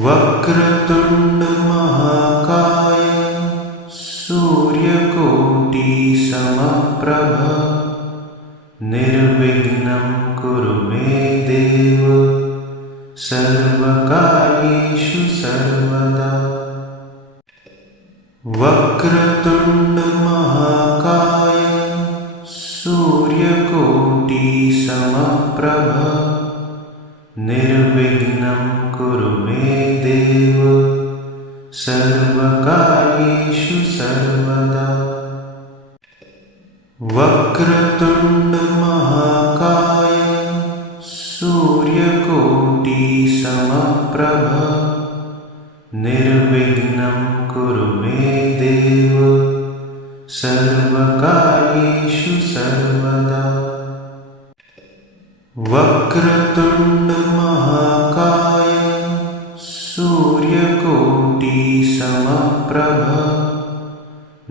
वक्रतुंड महाकाय सूर्यकोटि समप्रभ निर्विघ्नं कुरु मे देव सर्वकार्येषु सर्वदा। वक्रतुंड महाकाय सूर्यकोटि समप्रभ निर्विघ्नं कुरु मे देव सर्वकार्येषु सर्वदा। वक्रतुंड महाकाय सूर्यकोटि समप्रभ निर्विघ्नं कुरु मे देव सर्वकार्येषु सर्वदा। वक्रतुंड महाकाय सूर्यकोटि समप्रभ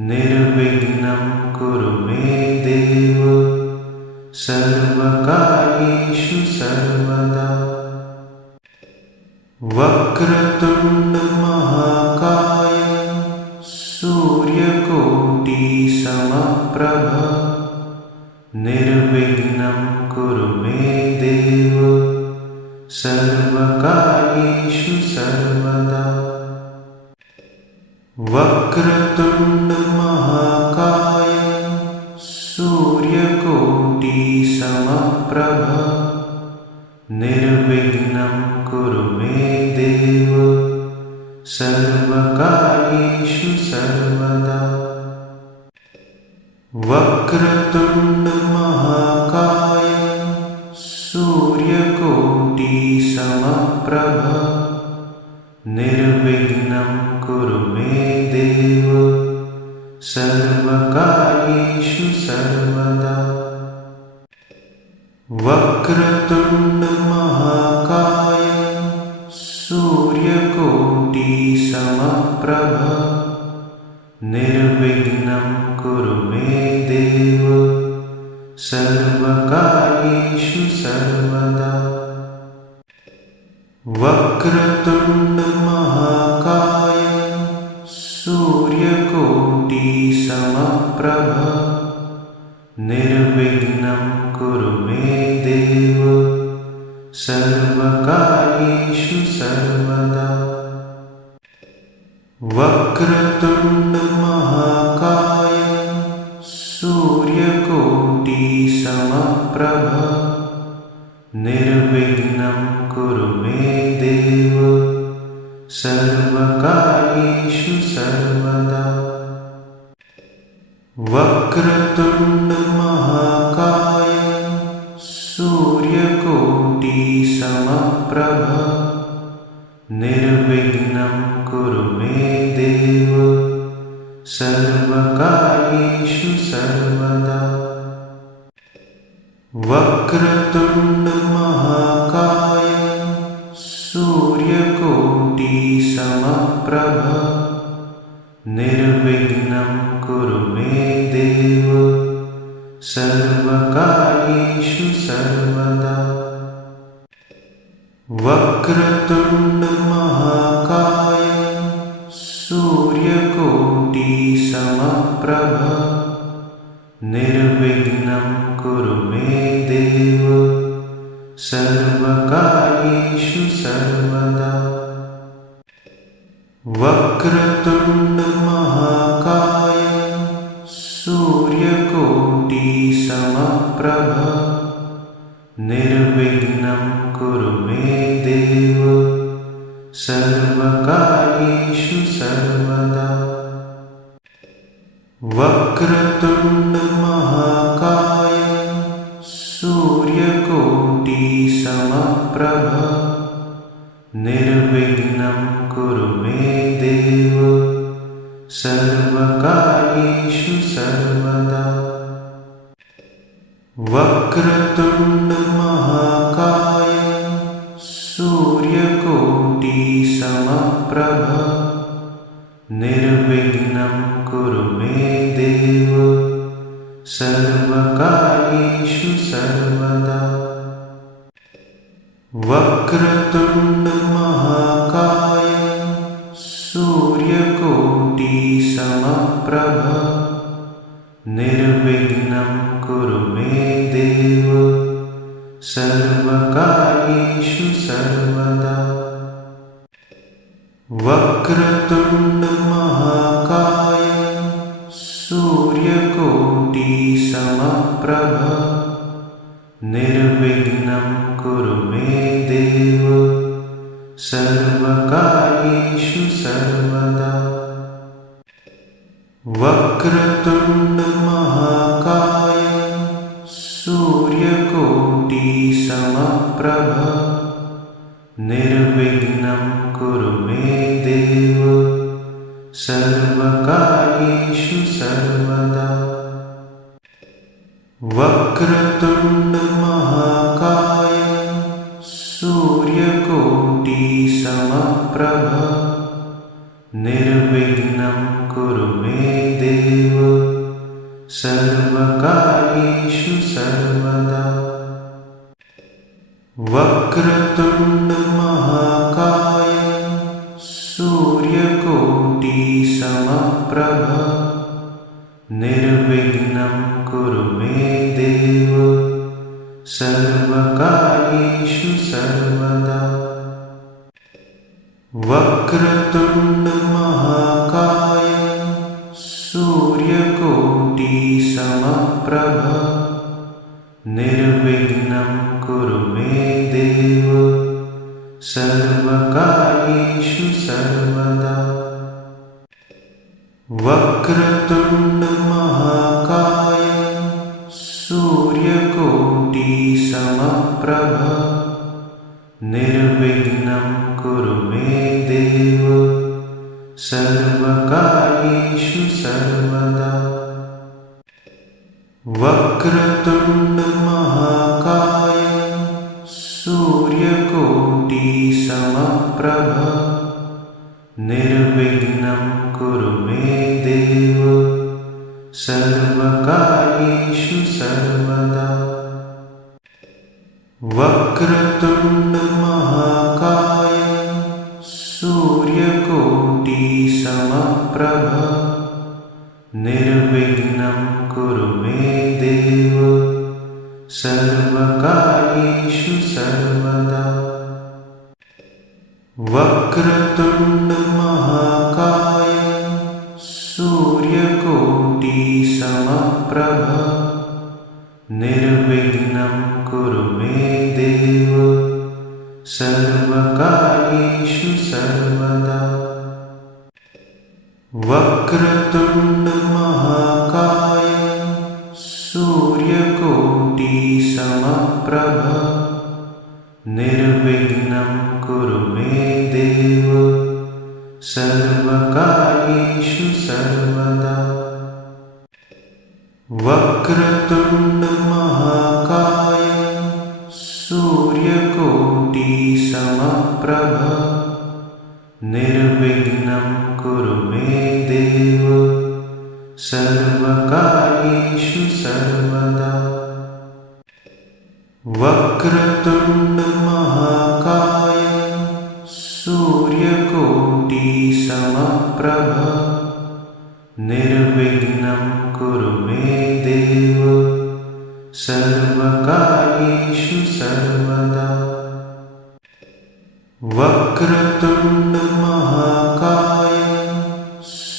निर्विघ्नं कुरु मे देव सर्वकार्येषु सर्वदा। वक्रतुंड महाकाय सूर्यकोटि समप्रभ निर्विघ्नं कुरु मे देव सर्वकार्येषु सर्वदा। वक्रतुंड महाकाय सूर्यकोटि समप्रभ निर्विघ्नं कुरु मे देव सर्वकार्येषु सर्वदा। वक्रतुंड महाकाय सूर्यकोटि समप्रभ निर्विघ्नं कुरु मे देव सर्वकार्येषु सर्वदा। वक्रतुंड महाकाय सूर्यकोटि समप्रभ निर्विघ्नं कुरु मे देव सर्वकार्येषु सर्वदा। वक्रतुंड महाकाय सूर्यकोटि समप्रभ निर्विघ्नं कुरु मे देव सर्वकार्येषु सर्वदा। वक्रतुंड महाकाय सूर्यकोटि समप्रभ निर्विघ्नं कुरु मे देव सर्वकार्येषु सर्वदा। वक्रतुंड महाकाय सूर्यकोटि समप्रभ निर्विघ्नं कुरु मे देव सर्वकार्येषु सर्वदा। वक्रतुंड महाकाय सूर्यकोटि समप्रभ निर्विघ्नं कुरु मे देव सर्वकार्येषु सर्वदा। वक्रतुंड महाकाय सूर्यकोटि समप्रभ निर्विघ्नं कुरु मे देव सर्वकार्येषु सर्वदा। वक्रतुंड महाकाय सूर्यकोटि समप्रभ निर्विघ्नं कुरु मे देव सर्वकार्येषु सर्वदा। वक्रतुंड महाकाय सूर्यकोटि समप्रभ निर्विघ्नं कुरु मे देव सर्वकार्येषु सर्वदा। वक्रतुंड महाकाय सूर्यकोटि समप्रभ निर्विघ्नं कुरु मे देव सर्वकार्येषु सर्वदा। वक्रतुंड महाकाय सर्वदा वक्रतुंड महाकाय सूर्यकोटि समप्रभ निर्विघ्नं कुरु मे देव सर्वकार्येषु सर्वदा वक्रतुंड महाकाय सूर्यकोटि समप्रभ निर्विघ्नं कुरु मे देव सर्वकार्येषु सर्वदा वक्रतुंड महाकाय सूर्यकोटि समप्रभ निर्विघ्नं कुरु मे देव सर्वकार्येषु सर्वदा वक्रतुंड महाकाय सूर्यकोटि समप्रभ निर्विघ्नं कुरु मे देव सर्वकार्येषु सर्वदा वक्रतुंड महाकाय सूर्यकोटि समप्रभ निर्विघ्नं कुरु मे देव सर्वकार्येषु सर्वदा वक्रतुंड महाकाय सूर्यकोटि समप्रभ निर्विघ्नं कुरु मे देव सर्वकार्येषु सर्वदा वक्रतुंड महाकाय सूर्यकोटि समप्रभ निर्विघ्नं कुरु मे देव सर्वकार्येषु सर्वदा वक्रतुंड महाकाय सूर्यकोटि समप्रभ निर्विघ्नं कुरु मे देव सर्वकार्येषु सर्वदा वक्रतुंड महाकाय सूर्यकोटि समप्रभ निर्विघ्नं कुरु मे देव सर्वकार्येषु सर्वदा वक्रतुंड महाकाय सूर्यकोटि समप्रभ निर्विघ्नं कुरु मे देव सर्वकार्येषु सर्वदा वक्रतुंड महाकाय सूर्यकोटि समप्रभ निर्विघ्नं कुरु मे देव सर्वकार्येषु सर्वदा वक्रतुंड महाकाय सूर्यकोटि समप्रभ निर्विघ्नं कुरु मे देव सर्वकार्येषु सर्वदा वक्रतुंड महाकाय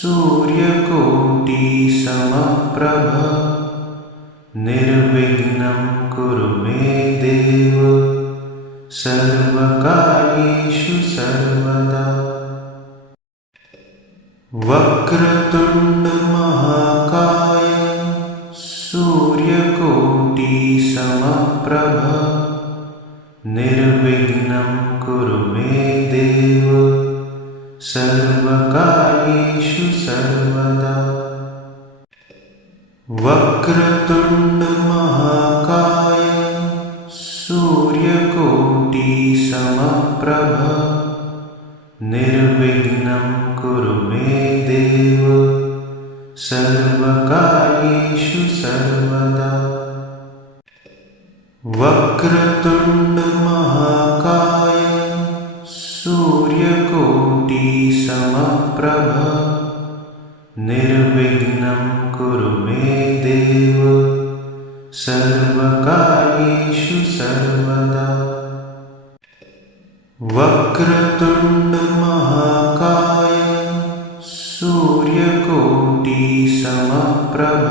सूर्यकोटि समप्रभ निर्विघ्नं कुरु मे देव सर्वकार्येषु सर्वदा वक्रतुंड महाकाय सूर्यकोटि समप्रभ निर्विघ्नं कुरु मे देव सर्वकार्येषु सर्वदा वक्रतुंड महाकाय सूर्यकोटि समप्रभ निर्विघ्नं कुरु मे देव सर्वकार्येषु सर्वदा वक्रतुंड महाकाय सूर्यकोटि समप्रभ निर्विघ्नं कुरु मे देव सर्वकार्येषु सर्वदा वक्रतुंड महाकाय सूर्यकोटि समप्रभ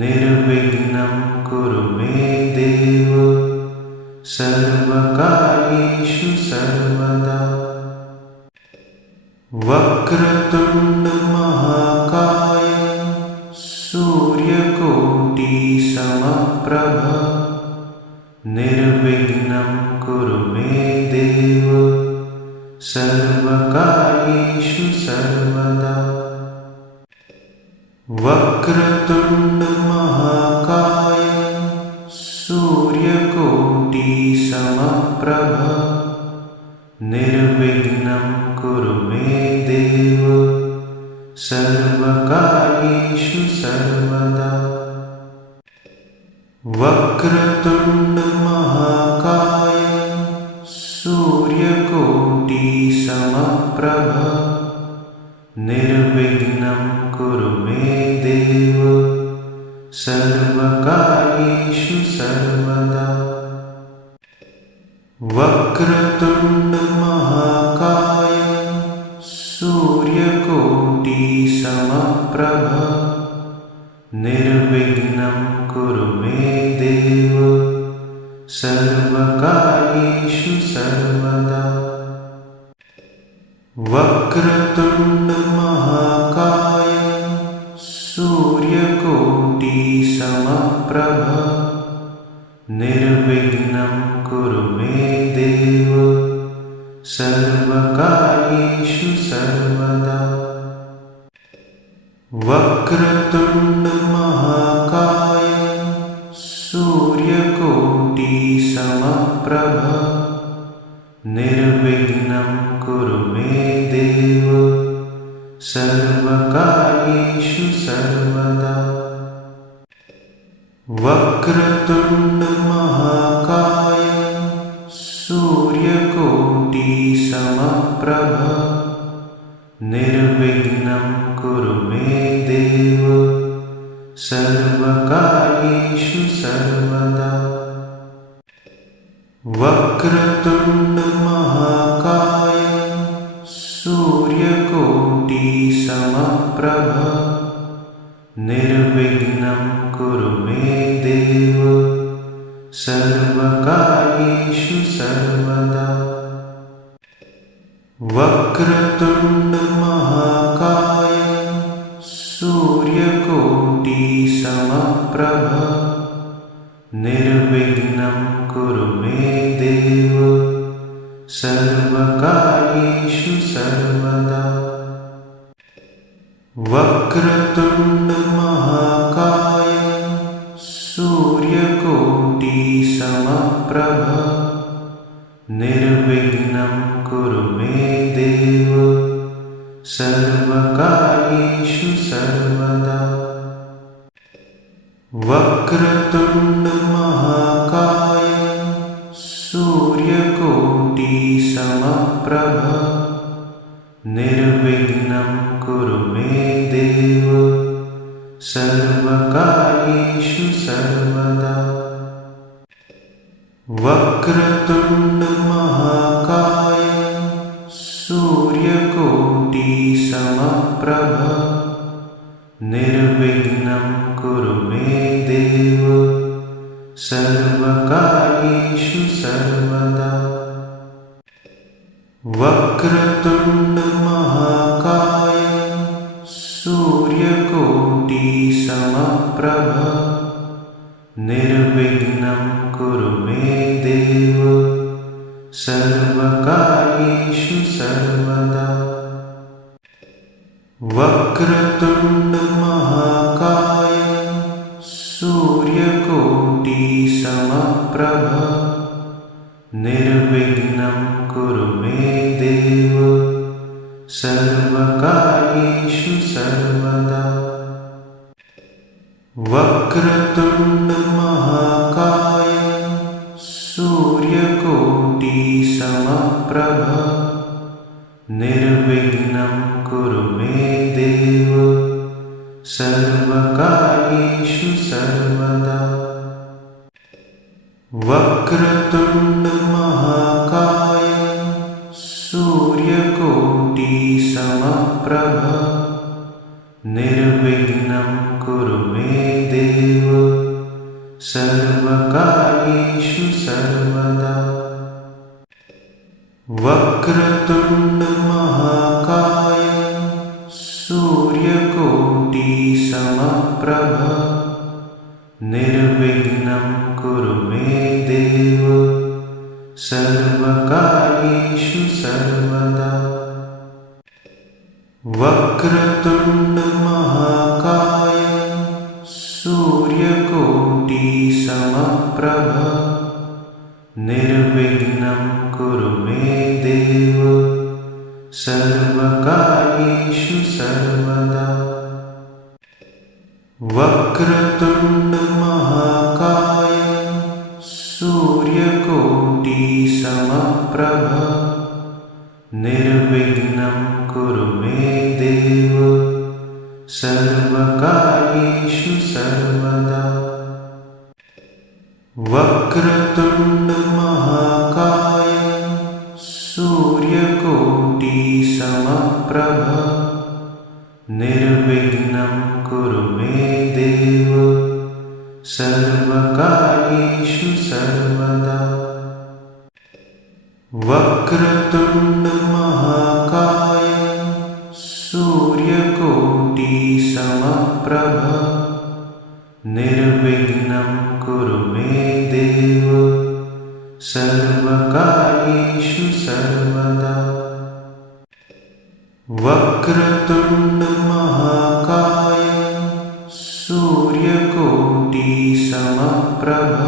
निर्विघ्नं कुरु मे देव सर्वकार्येषु सर्वदा। वक्रतुंड महाकाय सूर्यकोटि समप्रभ निर्विघ्नं कुरु मे देव सर्वकार्येषु सर्वदा। वक्रतुंड महाकाय सूर्यकोटि समप्रभ निर्विघ्नं कुरु मे देव सर्वकार्येषु सर्वदा। वक्रतुंड महाकाय सूर्यकोटि समप्रभ निर्विघ्नं कुरु मे देव सर्वकार्येषु सर्वदा। वक्रतुंड महाकाय सूर्यकोटि समप्रभ निर्विघ्नं कुरु मे देव सर्वकार्येषु सर्वदा। वक्रतुंड महाकाय सूर्यकोटि समप्रभ निर्विघ्नं कुरु मे देव सर्वकार्येषु सर्वदा। वक्रतुंड महाकाय सूर्यकोटि समप्रभ निर्विघ्नं कुरु मे देव सर्वकार्येषु सर्वदा। वक्रतुंड महाकाय सूर्यकोटि समप्रभ निर्विघ्नं कुरु मे देव सर्वकार्येषु सर्वदा। वक्रतुंड महाकाय सूर्यकोटि समप्रभ निर्विघ्नं कुरु मे देव सर्वकार्येषु सर्वदा। वक्रतुंड महाकाय सूर्यकोटि समप्रभ निर्विघ्नं कुरु मे देव सर्वकार्येषु सर्वदा। वक्रतुंड महाकाय सूर्यकोटि समप्रभ निर्विघ्नं कुरु मे देव सर्वकार्येषु सर्वदा। वक्रतुंड महाकाय सूर्यकोटि समप्रभ निर्विघ्नं कुरु मे देव सर्वकार्येषु सर्वदा। वक्रतुंड महाकाय सूर्यकोटि समप्रभ निर्विघ्नं कुरु मे देव सर्वकार्येषु सर्वदा। वक्रतुंड महाकाय सूर्यकोटि समप्रभ निर्विघ्नं कुरु मे देव सर्वकार्येषु सर्वदा। वक्रतुंड महाकाय सूर्यकोटि समप्रभ निर्विघ्नं कुरु मे देव सर्वकार्येषु सर्वदा। वक्रतुंड महाकाय सूर्यकोटि समप्रभ निर्विघ्नं कुरु मे देव सर्वकार्येषु सर्वदा। वक्रतुंड महाकाय समप्रभ निर्विघ्नं कुरु मे देव सर्वकार्येषु सर्वदा। वक्रतुण्ड महाकाय सूर्यकोटि समप्रभ निर्विघ्नं कुरु मे देव सर्वकार्येषु सर्वदा। वक्रतुण्ड महाकाय सूर्यकोटि समप्रभ निर्विघ्नं कुरु मे देव सर्वकार्येषु सर्वदा। वक्रतुण्ड महाकाय सूर्यकोटि समप्रभ निर्विघ्नं कुरु मे देव सर्वकार्येषु सर्वदा। वक्रतुण्ड महाकाय सूर्यकोटि समप्रभ निर्विघ्नं कुरु मे देव सर्वकार्येषु सर्वदा। वक्रतुण्ड महाकाय सूर्यकोटि समप्रभ निर्विघ्नं कुरु मे देव सर्वकार्येषु सर्वदा। वक्रतुण्ड महाकाय सूर्यकोटि समप्रभ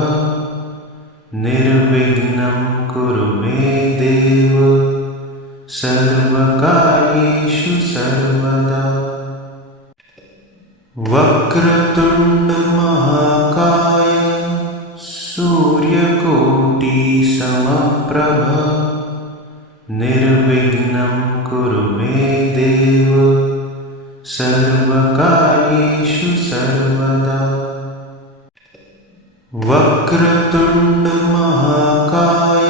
निर्विघ्नं कुरु मे देव सर्वकार्येषु सर्वदा। वक्रतुण्ड महाकाय सूर्यकोटि समप्रभ निर्विघ्नं कुरु मे देव सर्वकार्येषु सर्वदा। वक्रतुण्ड महाकाय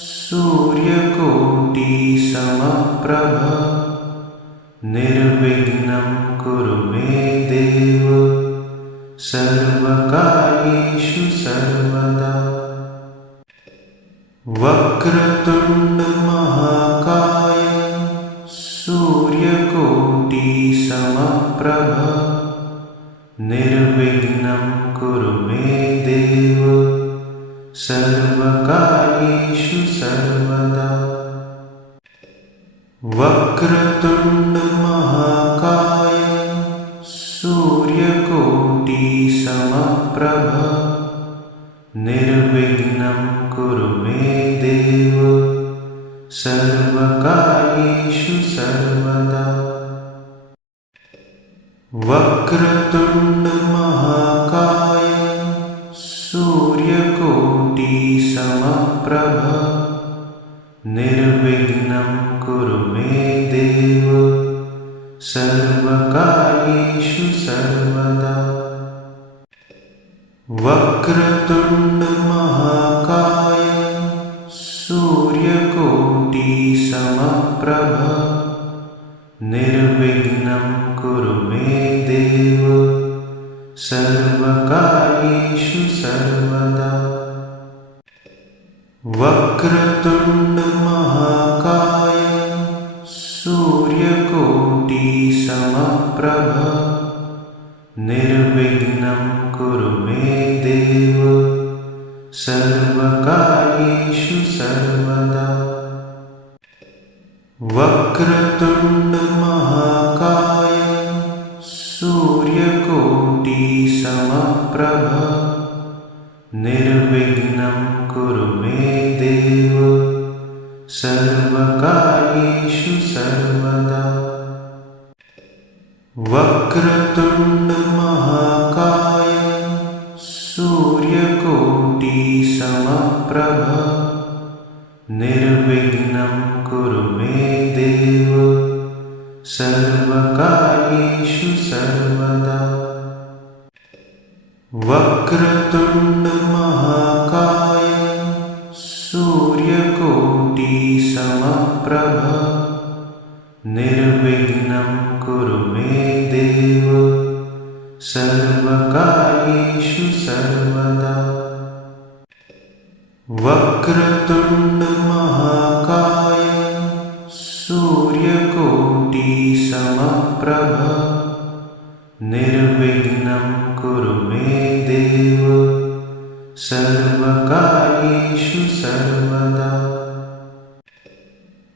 सूर्यकोटि समप्रभ निर्विघ्नं कुरु मे देव सर्वकार्येषु सर्वदा। वक्रतुण्ड महाकाय सूर्यकोटि समप्रभ निर्विघ्नं कुरु मे देव सर्वकार्येषु सर्वदा। वक्रतुण्ड महाकाय सूर्यकोटि समप्रभ निर्विघ्नं कुरु मे देव सर्वकार्येषु सर्वदा। वक्रतुण्ड महाकाय सूर्यकोटि समप्रभ निर्विघ्नं कुरु मे देव सर्वकार्येषु सर्वदा। वक्रतुण्ड महाकाय सूर्यकोटि समप्रभ निर्विघ्नं कुरु मे देव सर्वकार्येषु सर्वदा। वक्रतुण्ड महाकाय सूर्यकोटि समप्रभ निर्विघ्नं कुरु मे देव सर्वकार्येषु सर्वदा। वक्रतुण्ड महाकाय सूर्यकोटि समप्रभ निर्विघ्नं कुरु मे देव सर्वकार्येषु सर्वदा। वक्रतुण्ड महाकाय सूर्यकोटि समप्रभ निर्विघ्नं कुरु मे देव सर्वकार्येषु सर्वदा। वक्रतुण्ड महाकाय सूर्यकोटि समप्रभ निर्विघ्नं कुरु मे देव सर्वकार्येषु सर्वदा। वक्रतुण्ड महाकाय सूर्यकोटिसमप्रभ निर्विघ्नं कुरु मे देव सर्वकार्येषु सर्वदा।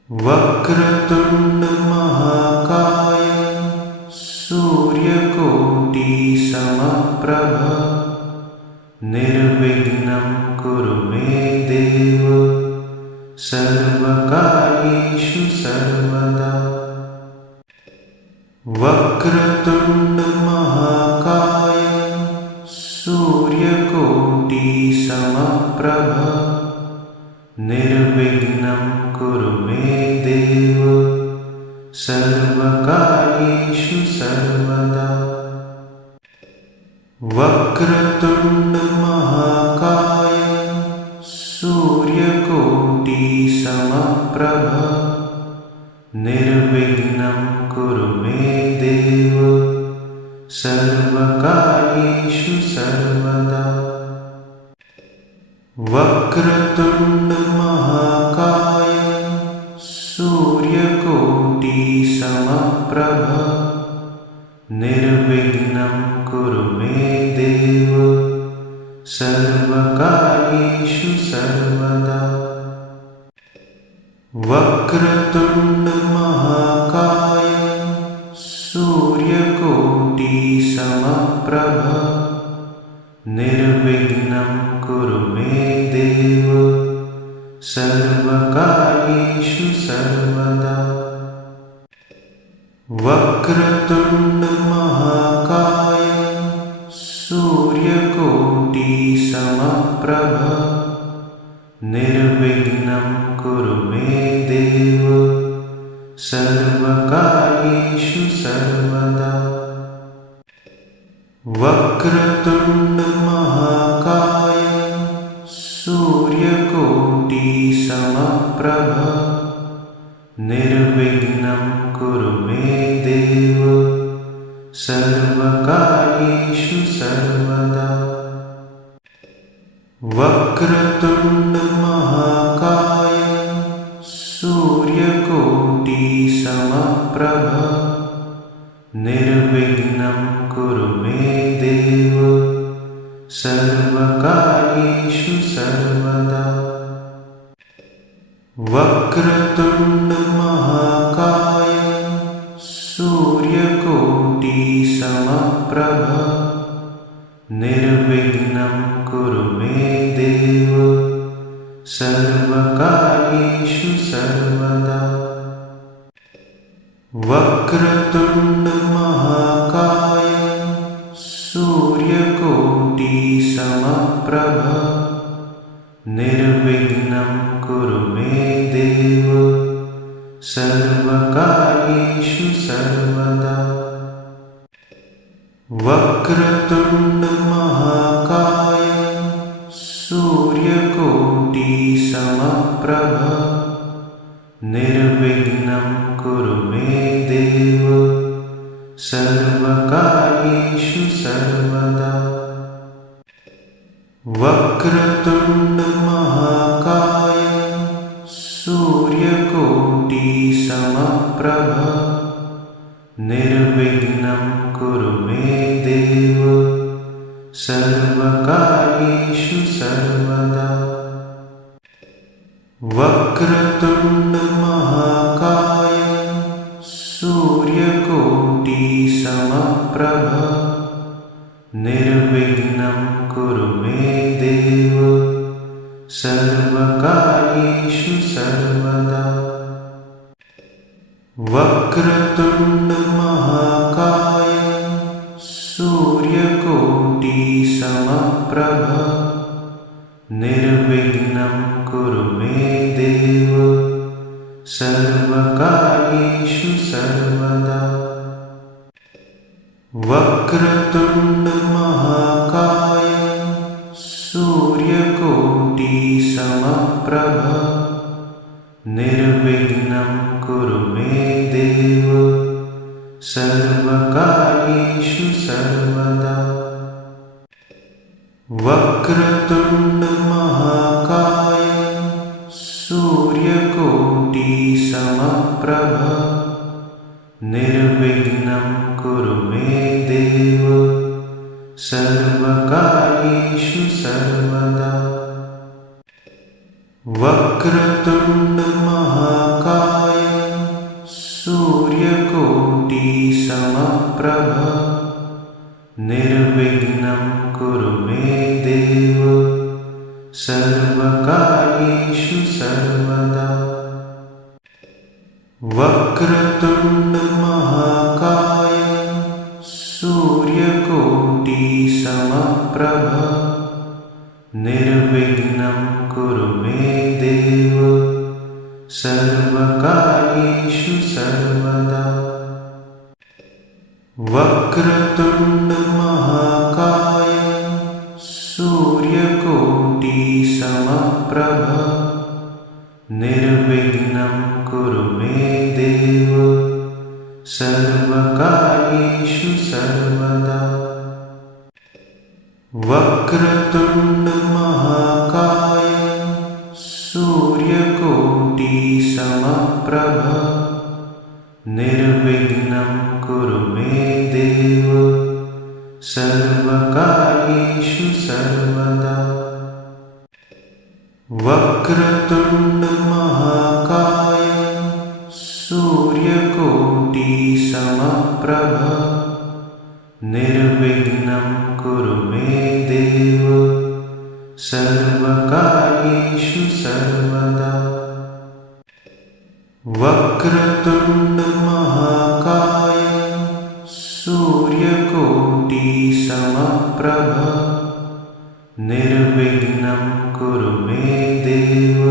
वक्रतुण्ड महाकाय सूर्यकोटिसमप्रभ निर्विघ्नं कुरु मे देव सर्वकार्येषु सर्वदा। वक्रतुण्ड महाकाय सूर्यकोटिसमप्रभ निर्विघ्नं कुरु मे देव सर्वकार्येषु सर्वदा। वक्रतुण्ड महाकाय सूर्यकोटिसमप्रभ निर्विघ्नं कुरु मे देव सर्वकार्येषु सर्वदा। वक्रतुण्ड महाकाय सूर्यकोटिसमप्रभ निर्विघ्नं कुरु मे देव सर्वकार्येषु सर्वदा। वक्रतुण्ड महाकाय सूर्यकोटिसमप्रभ निर्विघ्नं कुरु मे देव सर्वकार्येषु सर्वदा। वक्रतुण्ड महाकाय सूर्यकोटिसमप्रभ निर्विघ्नं कुरु मे देव सर्वकार्येषु सर्वदा। वक्रतुण्ड महाकाय सूर्यकोटिसमप्रभ निर्विघ्नं कुरु मे देव सर्वकार्येषु सर्वदा। वक्रतुण्ड महाकाय सूर्यकोटिसमप्रभ निर्विघ्नं कुरु मे देव सर्वकार्येषु सर्वदा। वक्रतुण्ड महाकाय सूर्यकोटिसमप्रभ निर्विघ्नं कुरु मे देव सर्वकार्येषु सर्वदा। वक्रतुण्ड महाकाय सूर्यकोटिसमप्रभ निर्विघ्नं कुरु मे देव सर्वकार्येषु सर्वदा। वक्रतुण्ड महाकाय सूर्यकोटिसमप्रभ निर्विघ्नं कुरु मे देव सर्वकार्येषु सर्वदा। वक्रतुण्ड महाकाय सूर्यकोटिसमप्रभ निर्विघ्नं कुरु मे देव सर्वकार्येषु सर्वदा। वक्रतुण्ड महाकाय सूर्यकोटिसमप्रभ निर्विघ्नं कुरु मे देव सर्वकार्येषु सर्वदा। वक्रतुण्ड महाकाय सूर्यकोटिसमप्रभ निर्विघ्नं कुरु मे देव सर्वकार्येषु सर्वदा। वक्रतुण्ड महाकाय सूर्यकोटिसमप्रभ निर्विघ्नं कुरु मे देव सर्वकार्येषु सर्वदा। वक्रतुण्ड महाकाय सूर्यकोटिसमप्रभ निर्विघ्नं कुरु मे देव सर्वकार्येषु सर्वदा। वक्रतुण्ड महाकाय सूर्यकोटिसमप्रभ निर्विघ्नं कुरु मे देव सर्वकार्येषु सर्वदा। वक्रतुण्ड महाकाय सूर्यकोटिसमप्रभ निर्विघ्नं कुरु मे देव सर्वकार्येषु सर्वदा। वक्रतुण्ड महाकाय सूर्यकोटिसमप्रभ निर्विघ्नं कुरु मे देव सर्वकार्येषु सर्वदा। वक्रतुण्ड महाकाय सूर्यकोटिसमप्रभ निर्विघ्नं कुरु मे देव सर्वकार्येषु सर्वदा। वक्रतुण्ड महाकाय सूर्यकोटिसमप्रभ निर्विघ्नं कुरु मे देव सर्वकार्येषु सर्वदा। वक्रतुण्ड महाकाय सूर्यकोटिसमप्रभ निर्विघ्नं कुरु मे देव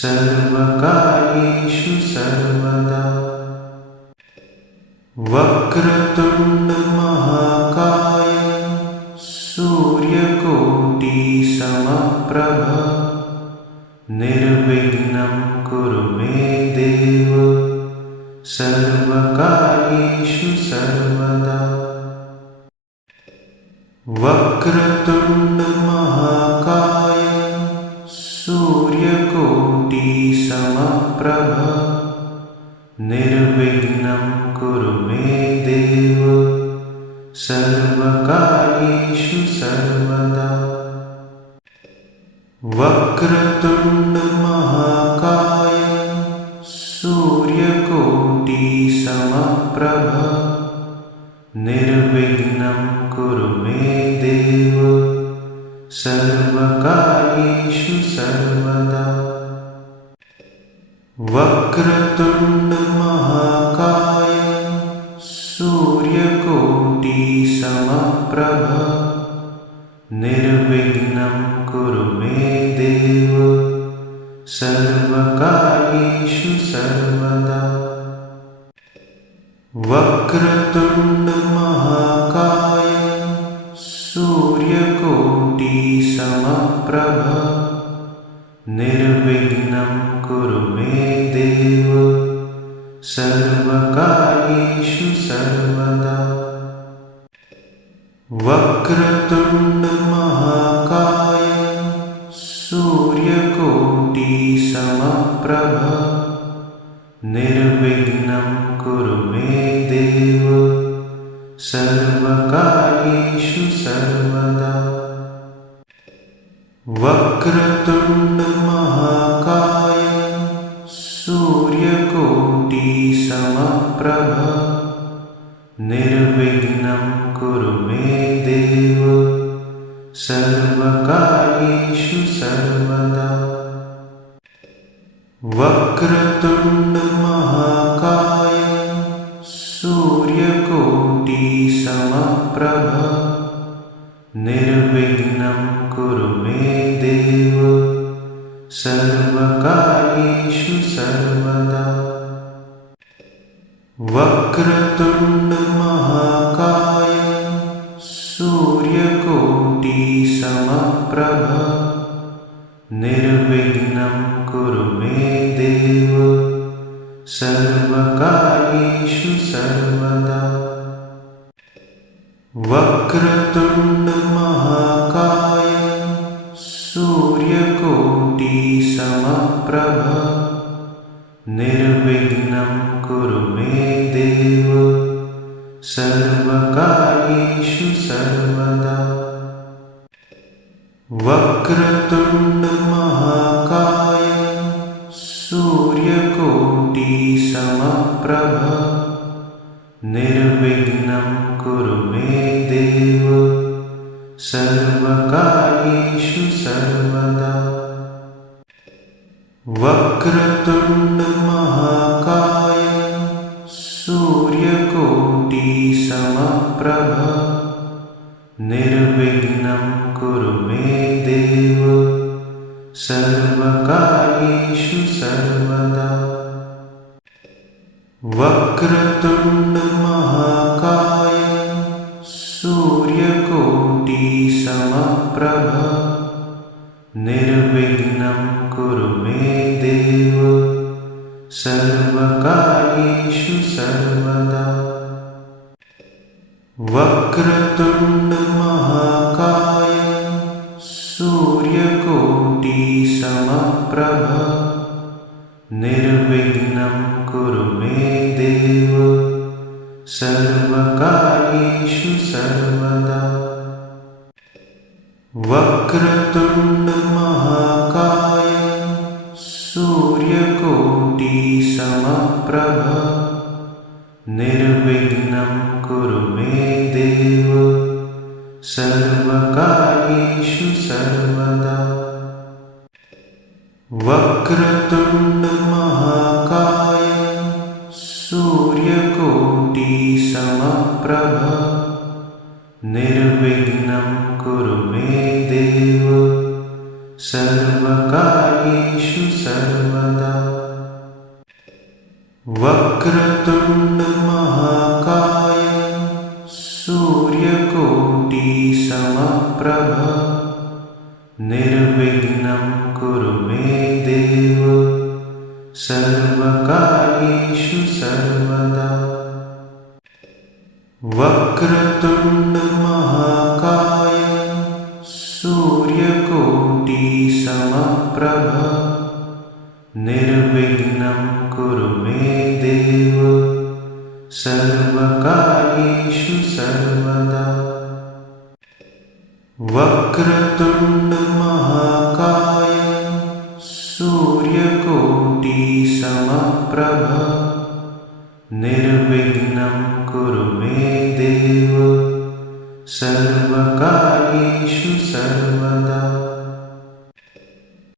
सर्वकार्येषु सर्वदा। वक्रतुण्ड महाकाय सूर्यकोटिसमप्रभ निर्विघ्नं कुरु मे देव सर्वकार्येषु सर्वदा। वक्रतुण्ड महाकाय सूर्यकोटिसमप्रभ निर्विघ्नं कुरु मे देव सर्वकार्येषु सर्वदा। वक्रतुण्ड महाकाय सूर्यकोटिसमप्रभ निर्विघ्नं कुरु मे देव सर्वकार्येषु सर्वदा। वक्रतुण्ड महाकाय सूर्यकोटिसमप्रभ निर्विघ्नं कुरु मे देव सर्वकार्येषु सर्वदा। वक्रतुण्ड महाकाय सूर्यकोटिसमप्रभ निर्विघ्नं कुरु मे देव सर्वकार्येषु सर्वदा। वक्रतुण्ड महाकाय सूर्यकोटिसमप्रभ निर्विघ्नं कुरु मे देव सर्वकार्येषु सर्वदा। वक्रतुण्ड महाकाय सूर्यकोटिसमप्रभ निर्विघ्नं कुरु मे देव सर्वकार्येषु सर्वदा। वक्रतुण्ड महाकाय सूर्यकोटिसमप्रभ निर्विघ्नं कुरु मे देव सर्वकार्येषु सर्वदा। वक्रतुण्ड महाकाय सूर्यकोटिसमप्रभ निर्विघ्नं कुरु मे देव सर्वकार्येषु सर्वदा। वक्रतुण्डमहाकाय सूर्यकोटिसमप्रभ निर्विघ्नं कुरु मे देव सर्वकार्येषु सर्वदा। वक्रतुण्डमहाकाय सूर्यकोटिसमप्रभ निर्विघ्नं कुरु मे देव सर्वकार्येषु सर्वदा। वक्रतुण्डमहाकाय सूर्यकोटिसमप्रभ निर्विघ्नं कुरु मे देव सर्वकार्येषु सर्वदा। वक्रतुण्डमहाकाय सूर्यकोटिसमप्रभ निर्विघ्नं कुरु मे देव सर्वकार्येषु सर्वदा। वक्रतुण्डमहाकाय सूर्यकोटिसमप्रभ निर्विघ्नं कुरु मे देव सर्वकार्येषु सर्वदा। वक्रतुण्डमहाकाय सूर्यकोटिसमप्रभ निर्विघ्नं कुरु मे देव सर्वकार्येषु सर्वदा। वक्रतुण्डमहाकाय सूर्यकोटिसमप्रभ निर्विघ्नं कुरु मे देव सर्वकार्येषु सर्वदा। वक्रतुण्डमहाकाय सूर्यकोटिसमप्रभ निर्विघ्नं कुरु मे देव सर्वकार्येषु सर्वदा। वक्रतुण्डमहाकाय सूर्यकोटिसमप्रभ निर्विघ्नं कुरु मे देव सर्वकार्येषु सर्वदा। वक्रतुण्डमहाकाय सूर्यकोटिसमप्रभ निर्विघ्नं कुरु मे देव सर्वकार्येषु सर्वदा।